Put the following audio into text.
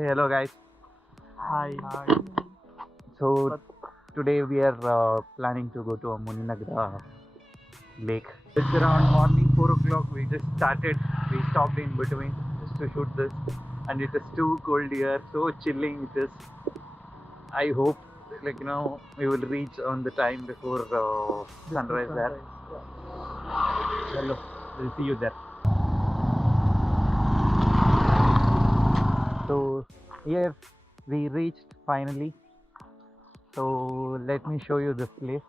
Hey, hello guys. Hi. So today we are planning to go to a Muninagara lake. It's around morning 4 o'clock. We just started. We stopped in between just to shoot this, and it is too cold here, so chilling it is. I hope, we will reach on the time before sunrise there. Hello, we'll see you there. So here we reached finally. So let me show you this place.